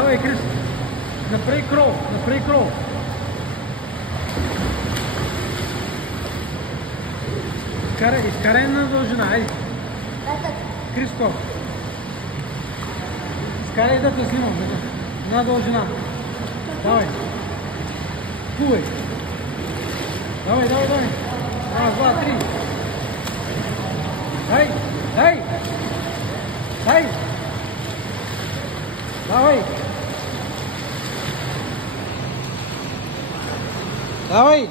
Давай, Крис. Направи крол. Направи крол. Изкарай на дължина. Айде. Криско. Изкарай да те снимам. На дължина. Давай. Хубай. Давай. Раз, два, три. Дай. Давай.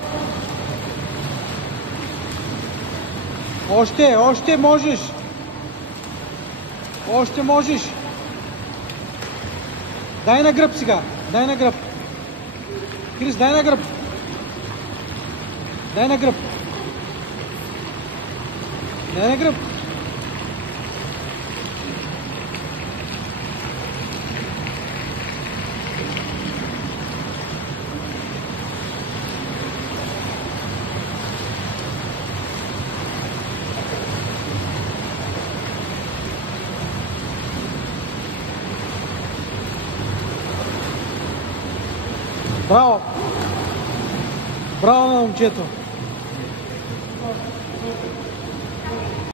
Още можеш. Още можеш. Дай на гръб сега. Дай на гръб. Крис, дай на гръб. Дай на гръб. Дай на гръб. Браво! Браво на момчето!